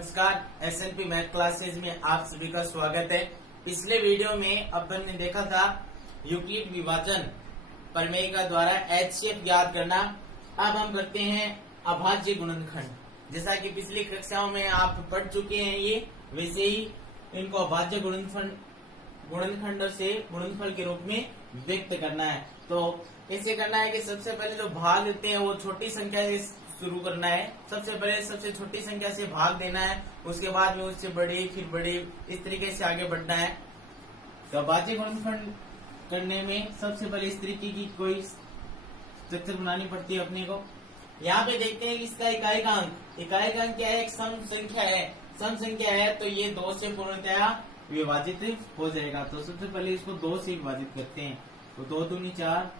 नमस्कार, SLP math classes में आप सभी का स्वागत है। पिछले वीडियो में अपन ने देखा था यूक्लिड विभाजन प्रमेय का द्वारा एचसीएफ याद करना। अब हम करते हैं अभाज्य गुणनखंड। जैसा कि पिछली कक्षाओं में आप पढ़ चुके हैं, ये वैसे ही इनको अभाज्य गुणनखंड से गुणनफल के रूप में व्यक्त करना है। तो कैसे करना है कि सबसे पहले जो भाग देते हैं वो छोटी संख्या से शुरू करना है। सबसे पहले सबसे छोटी संख्या से भाग देना है, उसके बाद में उससे बड़ी, फिर बड़ी, इस तरीके से आगे बढ़ना है। तो अभाज्य गुणनखंड करने में सबसे पहले इस तरीके की कोई स्ट्रक्चर बनानी पड़ती है अपने को। यहाँ पे देखते हैं कि इसका इकाई का अंक क्या है? एक सम संख्या है। सम संख्या है तो ये 2 से पूर्णतया विभाजित हो जाएगा। तो सबसे पहले इसको 2 से विभाजित करते हैं। तो 2 दूनी 4,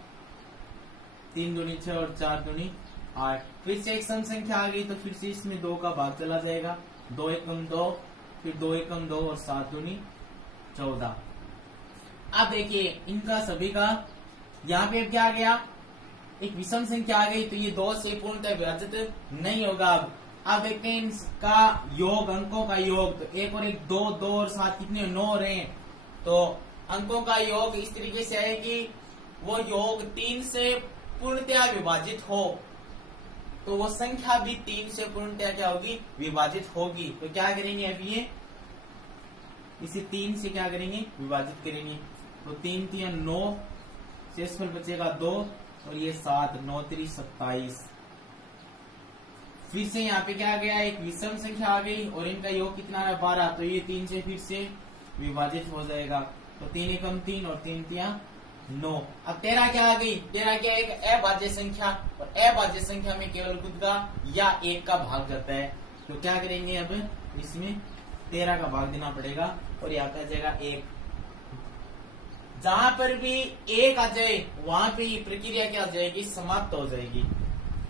3 दूनी 6 और 4 दूनी 8। फिर से एक सम संख्या आ गई तो फिर से इसमें 2 का भाग चला जाएगा। 2 एकम 2, फिर 2 एकम 2 और 7 दूनी 14। अब देखिए इनका सभी का यहाँ पे क्या आ गया? एक विषम संख्या आ गई तो ये 2 से पूर्णतः विभाजित नहीं होगा। अब देखते हैं इसका योग, अंकों का योग। तो 1 और 1 2, 2 और 7 कितने? 9 हो रहे हैं। तो अंकों का योग इस तरीके से है कि वो योग 3 से पूर्णतया विभाजित हो, तो वो संख्या भी 3 से पूर्णतया क्या होगी? विभाजित होगी। तो क्या करेंगे? अब ये इसे 3 से क्या करेंगे? विभाजित करेंगे। तो 3 3 9, शेषफल बचेगा 2 और ये 7, 9 3 27। फिर से यहाँ पे क्या आ गया? एक विषम संख्या आ गई और इनका योग कितना है? 12। तो ये 3 से फिर से विभाजित हो जाएगा। तो 3 एकम 3 और 3 3 9। अब 13 क्या आ गई? 13 क्या? एक अभाज्य संख्या, और अभाज्य संख्या में केवल खुद का या 1 का भाग जाता है। तो क्या करेंगे? अब इसमें 13 का भाग देना पड़ेगा और यहाँ पे आ जाएगा 1। जहां पर भी 1 आ जाए वहां पे ये प्रक्रिया क्या हो जाएगी? समाप्त हो जाएगी।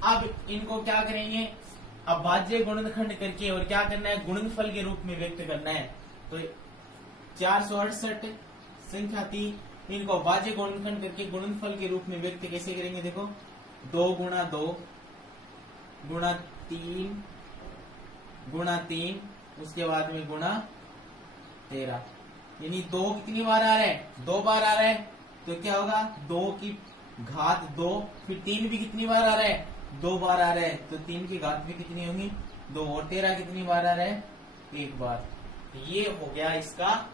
अब इनको क्या करेंगे? अभाज्य गुणनखंड करके और क्या करना है? गुणनफल के रूप में व्यक्त करना है। तो 468 संख्या थी, इनको अभाज्य गुणनखंड करके गुणनफल के रूप में व्यक्त कैसे करेंगे? देखो, 2 गुणा 2 गुणा 3 गुणा 3, उसके बाद में गुणा 13। यानी 2 कितनी बार आ रहा है? 2 बार आ रहा है। तो क्या होगा? 2 की घात 2, फिर 3 भी कितनी बार आ रहा है? 2 बार आ रहा है। तो 3 की घात भी कितनी होगी? 2। और 13 कितनी बार आ रहा है? 1 बार। ये हो गया इसका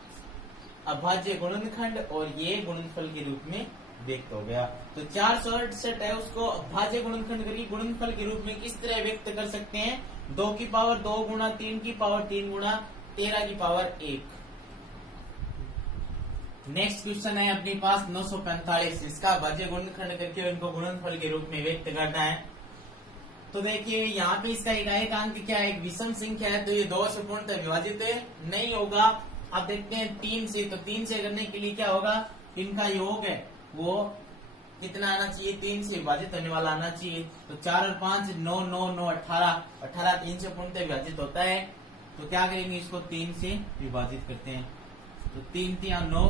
अभाज्य गुणनखंड और ये गुणनफल के रूप में व्यक्त हो गया। तो 468 है, उसको अभाज्य गुणनखंड करके गुणनफल के रूप में किस तरह व्यक्त कर सकते हैं? 2 की पावर 2 गुणा 3 की पावर 3 गुणा 13 की पावर 1। नेक्स्ट क्वेश्चन है अपने पास 945। इसका अभाज्य गुणनखंड करके इनको गुणनफल के रूप में व्यक्त करना है। तो देखिए यहाँ पे इसका इकाई का अंक क्या है? एक विषम संख्या है तो ये 2 से पूर्णतः विभाजित नहीं होगा। अब देखते हैं 3 से। तो 3 से करने के लिए क्या होगा? इनका योग है वो कितना आना चाहिए? 3 से विभाजित होने वाला आना चाहिए। तो 4 और 5 9 9 9 18। 18 3 से पूर्णतः विभाजित होता है। तो क्या करेंगे? इसको 3 से विभाजित करते हैं। तो 3 3 9,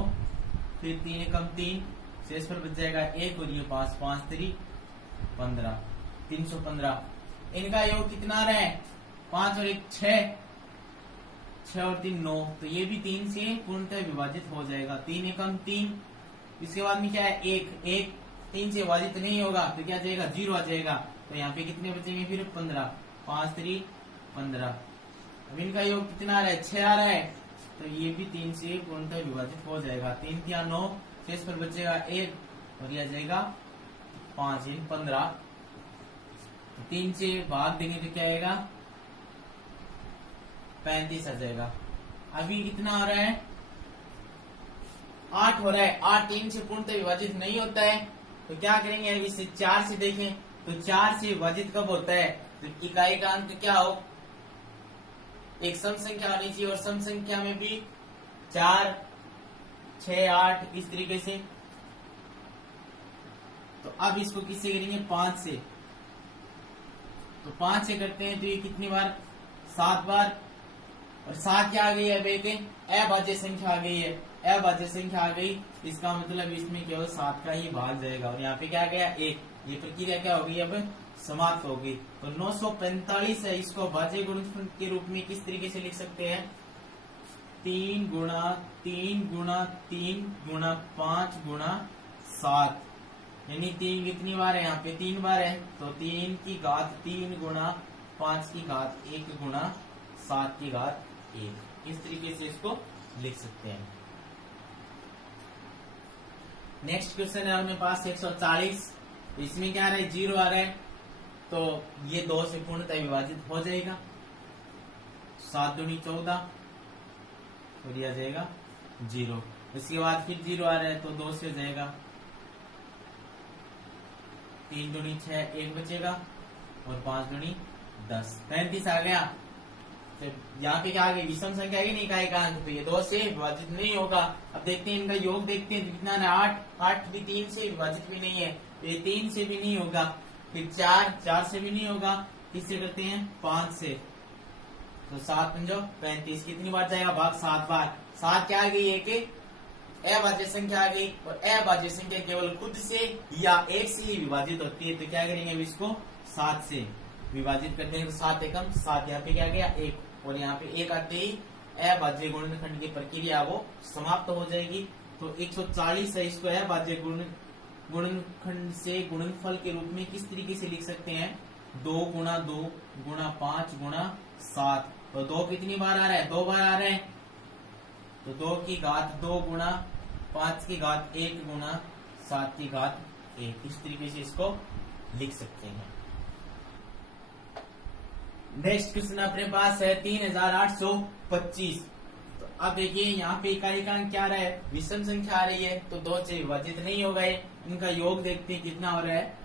फिर 3 एकम 3, शेषफल बच जाएगा 1 और ये 5 5 3 15, 315। इनका योग कितना आ रहा है? 5 और 1 6, 6 और 3 9। तो ये भी 3 से पूर्णतः विभाजित हो जाएगा। 3 एकम 3, इसके बाद में क्या है? 1 3 से विभाजित नहीं होगा तो क्या जाएगा? 0 आ जाएगा। तो यहाँ पे कितने बचेंगे? फिर 15, 5 3 15। अब इनका योग कितना आ रहा है? 6 आ रहा है। तो ये भी 3 से पूर्णतः विभाजित हो जाएगा। 3 3 9, शेष पर बचेगा 1 और यह आ जाएगा 5 15। 3 से भाग देंगे तो क्या आएगा? 35 आ जाएगा। अभी कितना हो रहा है? 8 हो रहा है। 8 3 से पूर्णतः विभाजित नहीं होता है। तो क्या करेंगे? अभी इसे 4 से देखें तो 4 से विभाजित कब होता है? तो इकाई का अंक क्या हो? एक सम संख्या होनी चाहिए और सम संख्या में भी 4 6 8 इस तरीके से। तो अब इसको किससे करेंगे? 5 से। तो 5 से करते हैं तो ये कितनी बार? 7 बार। और 7 क्या आ गई है? अब एक अभाज्य संख्या आ गई है। अभाज्य संख्या आ गई, इसका मतलब इसमें केवल 7 का ही भाग जाएगा। और यहाँ पे क्या आ गया? 1। ये प्रक्रिया क्या होगी? अब समाप्त होगी। तो 945 है, इसको भाज्य गुणनफल के रूप में किस तरीके से लिख सकते हैं? 3 गुणा 3 गुणा 3 गुणा 5 गुणा 7, यानी 3 कितनी बार है? यहाँ पे 3 बार है, तो 3 की घात 3 गुणा 5 की घात 1 गुणा 7 की घात 1। इस तरीके से इसको लिख सकते हैं। नेक्स्ट क्वेश्चन है अपने पास 140। इसमें क्या आ रहा है? 0 आ रहा है, तो ये 2 से पूर्णतः विभाजित हो जाएगा। 7 दूनी 14 और ये आ जाएगा 0। इसके बाद फिर 0 आ रहा है, तो 2 से हो जाएगा। 3 दूनी 6, 1 बचेगा और 5 दूनी 10, 35 आ गया। तो यहाँ पे क्या आ गई? विषम संख्या ही नहीं, का अंक, तो ये 2 से विभाजित नहीं होगा। अब देखते हैं इनका योग, देखते हैं तो कितना है? 8। 8 भी 3 से विभाजित भी नहीं है, तो ये 3 से भी नहीं होगा। फिर 4 से भी नहीं होगा, किससे करते हैं? 5 से। तो 7 पंजो 35, कितनी बार जाएगा? भाग 7 बार। 7 क्या आ गई? एक अभाज्य संख्या आ गई, और अभाज्य संख्या केवल खुद से या 1 से ही विभाजित होती है। तो क्या करेंगे? अब इसको 7 से विभाजित करते हैं, तो 7 एकम 7, यहाँ पे क्या गया? 1, और यहाँ पे 1 आते ही अभाज्य गुणनखंड की प्रक्रिया वो समाप्त हो जाएगी। तो 140 है, इसको अभाज्य गुणनखंड से गुणनफल के रूप में किस तरीके से लिख सकते हैं? 2 गुणा 2 गुणा 5 गुणा 7। तो 2 कितनी बार आ रहा है? 2 बार आ रहा है, तो 2 की घात 2 गुणा 5 की घात 1 गुणा 7 की घात 1। इस तरीके से इसको लिख सकते हैं। नेक्स्ट क्वेश्चन अपने पास है 3825। तो अब देखिए यहाँ पे इकाई का अंक क्या आ रहा है? विषम संख्या आ रही है, तो 2 से विभाजित नहीं होगा। इनका योग देखते हैं कितना हो रहा है?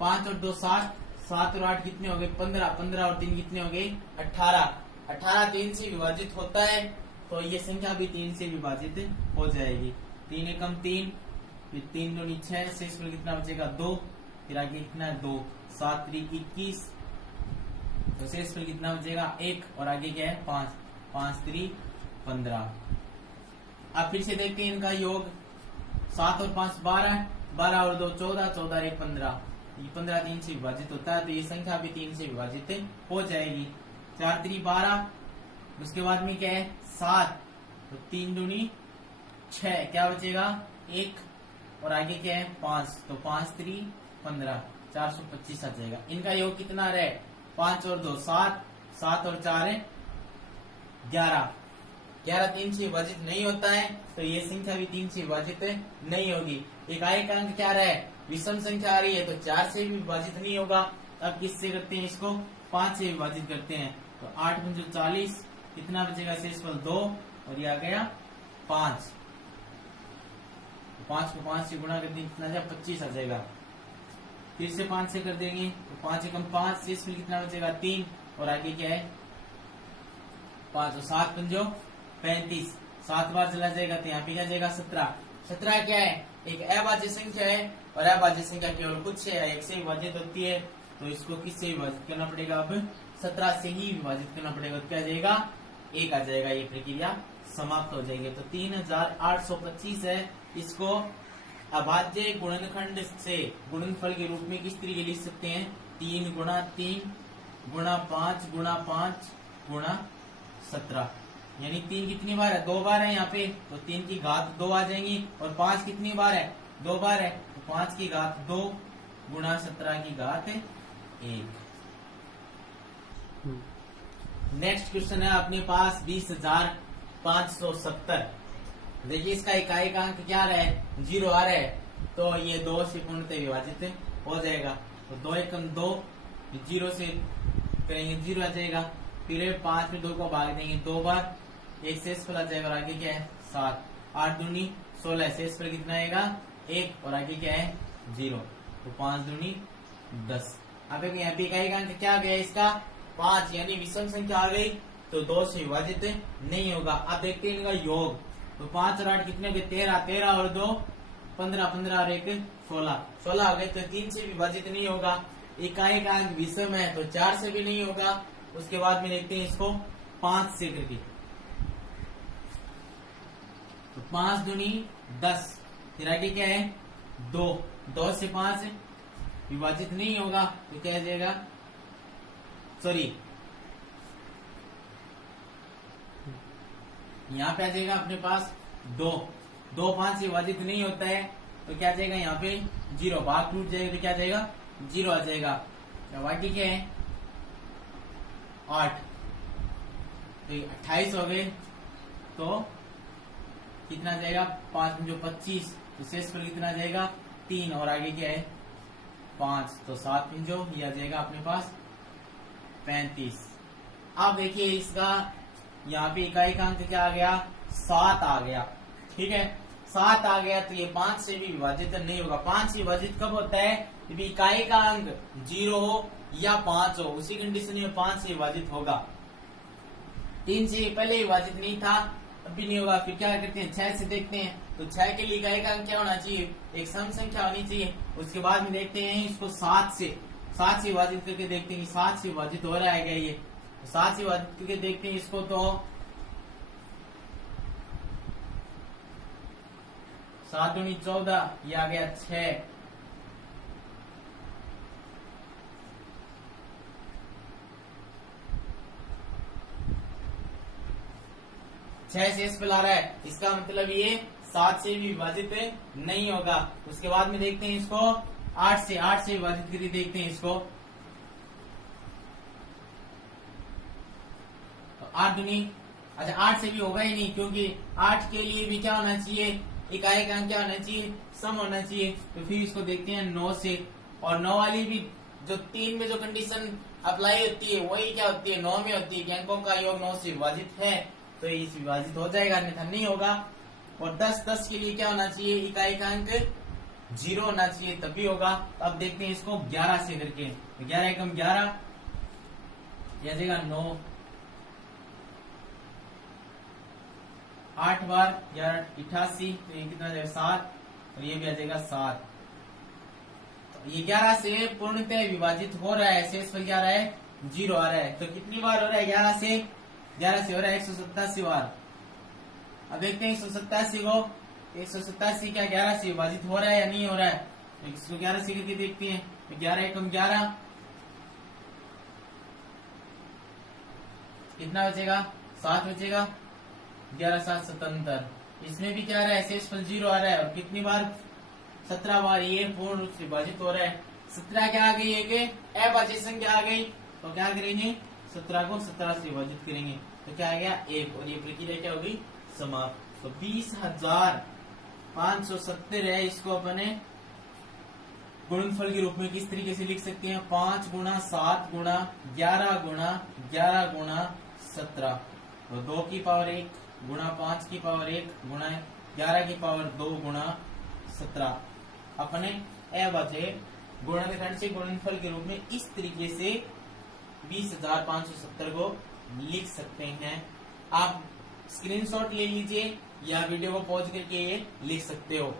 5 और 2 7, 7 और 8 कितने हो गए? 15, 15 और 3 कितने हो गए? 18। 18 3 से विभाजित होता है, तो ये संख्या भी 3 से विभाजित हो जाएगी। 3 एकम 3, फिर 3 दूनी 6, शेष पर कितना बचेगा? 2, फिर आगे कितना है? 2, 7 3 21, तो शेष पर कितना बचेगा? 1, और आगे क्या है? 5, 5 3 15। अब फिर से देखते हैं इनका योग। 7 और 5 12, 12 और 2 14, 14 और 1 15। ये 15 3 से विभाजित होता है, तो ये संख्या भी 3 से विभाजित हो जाएगी। 4 3 12, उसके बाद में क्या है? 7, तो 3 दूनी 6, क्या बचेगा? 1, और आगे क्या है? 5, तो 5 3 15, 425 आ जाएगा। इनका योग कितना रहे? 5 और 2 7, 7 और 4 है 11। 11 3 से विभाजित नहीं होता है, तो ये संख्या भी 3 से विभाजित नहीं होगी। इकाई का अंक क्या रहा है? विषम संख्या आ रही है, तो 4 से भी विभाजित नहीं होगा। अब किससे करते हैं इसको? 5 से विभाजित करते हैं, तो 8 पंजो 40, कितना बचेगा? शेषफल 2, और ये आ गया 5। 5 को 5 से गुणा कर देंगे, कितना जाएगा? 25 आ जाएगा। फिर से 5 से कर देंगे, तो 5 एकम 5, शेषफल कितना बचेगा? 3, और आगे क्या है? 5 और 7 पंजो 35, 7 बार चला जाएगा, तो यहाँ पे क्या जाएगा? 17। 17 क्या है? एक अभाज्य संख्या है, और अभाज्य संख्या केवल कुछ से या 1 से विभाजित होती है, तो इसको किससे विभाजित करना पड़ेगा? अब 17 से ही विभाजित करना पड़ेगा, तो क्या जाएगा? 1 आ जाएगा। ये प्रक्रिया समाप्त हो जाएगी। तो 3825 है, इसको अभाज्य गुणनखंड से गुणनफल के रूप में किस तरीके लिख सकते हैं? 3 गुणा 3 गुणा 5 गुणा 5 गुणा 17, यानी 3 कितनी बार है? 2 बार है यहाँ पे, तो 3 की घात 2 आ जाएंगी, और 5 कितनी बार है? 2 बार है, तो 5 की घात 2 गुणा 17 की घात 1। नेक्स्ट क्वेश्चन है अपने पास 20,570। देखिए इसका इकाई का अंक क्या रहा है? 0 आ रहा है, तो ये 2 से पूर्णतः विभाजित हो जाएगा। तो 2 एकम 2, 0 से करेंगे 0 आ जाएगा। फिर 5 में 2 को भाग देंगे 2 बार, एक शेषफल आ जाएगा, और आगे क्या है? 7। 8 दूनी 16, शेषफल कितना आएगा? 1, और आगे क्या है? 0, तो 5 दूनी 10। अब यहाँ पे इकाई का अंक क्या आ गया इसका? 5, यानी विषम संख्या आ गई, तो 2 से विभाजित नहीं होगा। अब देखते हैं इनका योग। तो 5 और 8 कितने हो गए? 13, 13 और 2 15, 15 और 1 16, 16 आ गए, तो 3 से विभाजित नहीं होगा। इकाई का अंक विषम है, तो 4 से भी नहीं होगा। उसके बाद में देखते हैं इसको 5 से करके, तो 5 दूनी 10, फिर आगे क्या है? 2, 2 से 5 विभाजित नहीं होगा तो क्या आ जाएगा, सॉरी यहाँ पे आ जाएगा अपने पास 2, 2 5 से विभाजित नहीं होता है तो क्या आ जाएगा, यहाँ पे 0, भाग टूट जाएगा तो क्या आ जाएगा, 0 आ जाएगा। बाकी क्या है 8, तो 28 हो गए तो कितना आ जाएगा, 5 जो 25, तो शेष पर कितना आ जाएगा 3, और आगे क्या है 5, तो 7 जो ये आ जाएगा अपने पास 35। अब देखिए इसका यहाँ पे इकाई का अंक क्या आ गया, 7 आ गया। ठीक है, 7 आ गया तो ये 5 से भी विभाजित नहीं होगा। 5 से विभाजित कब होता है, जब इकाई का अंक 0 हो या 5 हो, उसी कंडीशन में 5 से विभाजित होगा। 3 से पहले विभाजित नहीं था, अभी नहीं होगा। फिर क्या करते हैं, 6 से देखते हैं, तो 6 के लिए इकाई का अंक क्या होना चाहिए, एक सम संख्या होनी चाहिए। उसके बाद में देखते हैं इसको 7 से विभाजित करके देखते हैं 7 से विभाजित हो रहा है क्या, ये 7 से विभाजित करके देखते हैं इसको, तो 7 दूनी 14, ये आ गया 6, 6 शेष पे ला रहा है, इसका मतलब ये 7 से भी विभाजित नहीं होगा। उसके बाद में देखते हैं इसको 8 से विभाजित करके देखते हैं इसको, तो 8 दूनी, अच्छा 8 से भी होगा ही नहीं, क्योंकि 8 के लिए भी क्या होना चाहिए, इकाई का अंक क्या होना चाहिए, सम होना चाहिए। तो फिर इसको देखते हैं 9 से, और 9 वाली भी जो 3 में जो कंडीशन अप्लाई होती है वही क्या होती है, 9 में होती है कि अंकों का योग 9 से विभाजित है, तो इस विभाजित हो जाएगा, अन्यथा नहीं होगा। और 10 के लिए क्या होना चाहिए, इकाई का अंक 0 होना चाहिए, तभी होगा। अब देखते हैं इसको 11 से करके, 11 एकम 11, यह जाएगा 9, 8 बार 11 88, तो ये कितना जाएगा 7, और ये भी आ जाएगा 7। तो ये 11 से पूर्णतः विभाजित हो रहा है, शेष पर क्या आ रहा है, 0 आ रहा है। तो कितनी बार हो रहा है, 11 से हो रहा है 187 बार। अब देखते हैं 187 को, 187 क्या 11 से विभाजित हो रहा है या नहीं हो रहा है, 111 से करके देखते हैं। 11 एकम 11, कितना बचेगा, 7 बचेगा, 11 7 77। इसमें भी क्या आ रहा है, शेष पर 0 आ रहा है, और कितनी बार, 17 बार ये पूर्ण रूप से विभाजित हो रहा है। 17 क्या आ गई, एक अभाज्य संख्या आ गई, तो क्या करेंगे, 17 को 17 से विभाजित करेंगे, तो क्या आ गया 1, और ये प्रक्रिया क्या होगी, समाप्त। तो 20,570 है, इसको अपने गुणनफल के रूप में किस तरीके से लिख सकते हैं, 5 गुणा 7 गुणा 11 गुणा 11 गुणा 17, तो 2 की पावर 1 गुणा 5 की पावर 1 गुणा 11 की पावर 2 गुणा 17। अपने अभाज्य गुणनखंड से गुणनफल के रूप में इस तरीके से 20,570 को लिख सकते हैं। आप स्क्रीनशॉट ले लीजिए या वीडियो को पॉज करके ये लिख सकते हो।